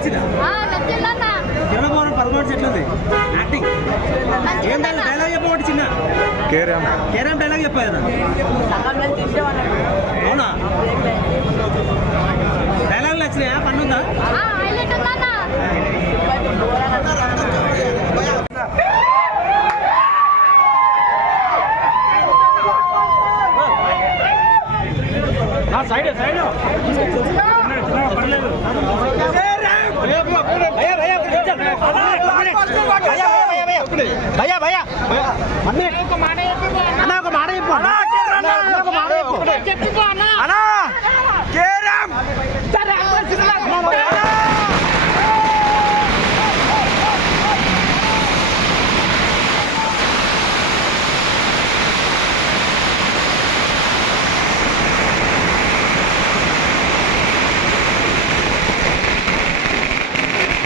నచ్చిందా? కిరణ్ పర్ఫార్మెన్స్ ఎట్లుంది? యాక్టింగ్ ఏం డైలాగ్ చెప్పబట్టి చిన్న కేరామ్ డైలాగ్ చెప్పారు కదా? అవునా? డైలాగ్ నచ్చినాయా? పన్నుందా? సైడ్ పర్లేదు. భయ్యా భయ్యా అన్న ఒక మాట చెప్పు.